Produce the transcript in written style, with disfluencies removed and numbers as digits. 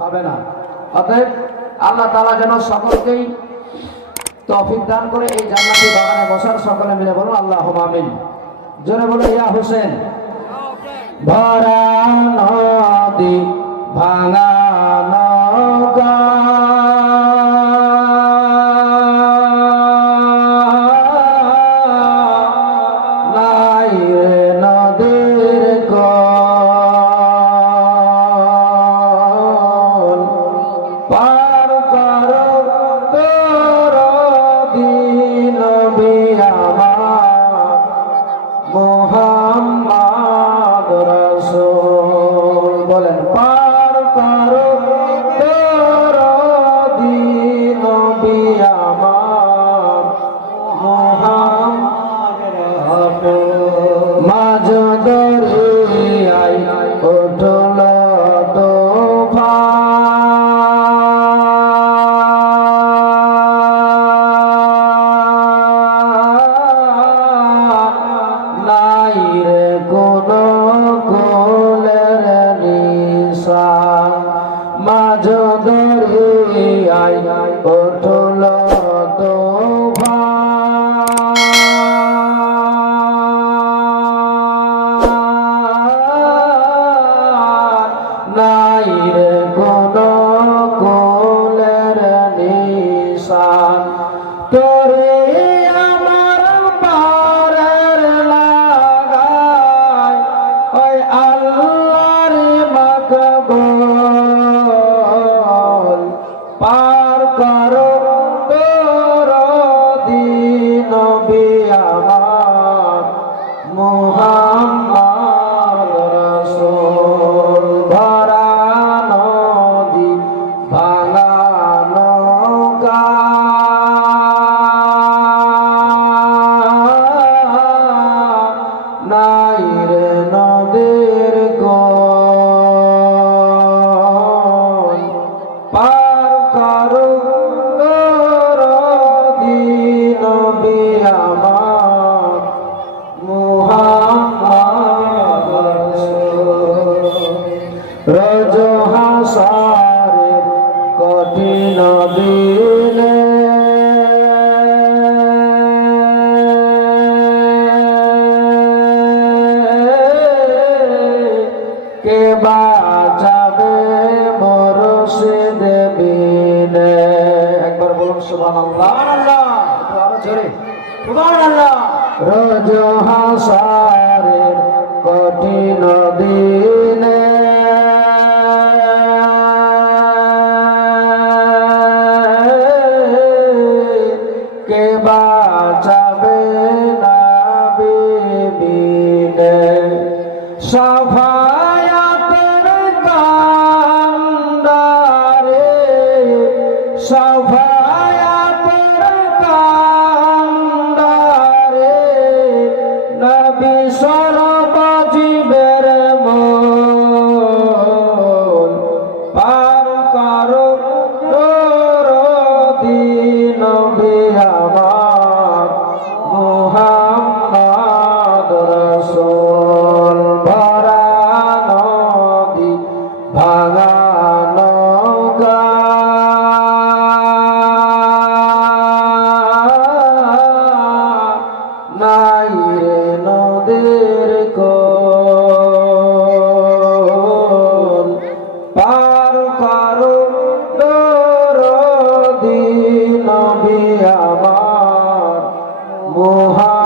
হবে না। অতএব আল্লাহ তাআলা যেন সকলকেই তৌফিক দান করে এই জান্নাতি বাগানে বসার। সকলে মিলে বলুন আল্লাহুম্মা আমিন। জোরে বলো ইয়া হোসেন। ভরা নদী ভাঙা নৌকা নাই রে নদীর কোল পার করো তোর দিন নবী আমার মুহাম্মদ রাসূল। বলেন পার করো তোর দিন নবী আমার মুহাম্মদ রাসূল। মাঝ দরিয়ায় উঠল নাই রে কোনো কোলের নিশান। মাঝ দরিয়ায় উঠল নাই রে কোনো কোলের নিশান। তোরে আমার পারের লাগায় ওই আল্লাহর মাকবুল পার করো তোর দিন নবী আমার মুহাম্মদ রাসূল। ভরা নদী ভাঙা নৌকা নাই রে নদীর কোল পার করো তোর দিন নবী আমার মুহাম্মদ রাসূল। রোজ হাসারের কঠিন দিনে কে বাঁচাবে মুর্শিদ বিনে। একবার বলুন সুবহানাল্লাহ। একটু আরো জোরে সুবহানাল্লাহ। রোজ হাসারের কঠিন দিনে কে বাঁচাবে নবী বিনে। সাফায়াতের কান্ডারে সাফায়াতের কান্ডারে নবী সর্বজীবের মূল পার করো তোর দিন নবী আমার মুহাম্মদ রাসূল। ভরা নদী ভাঙা নৌকা নাই রে নদীর কোল পার করো তোর দিন নবী আমার মুহাম্মদ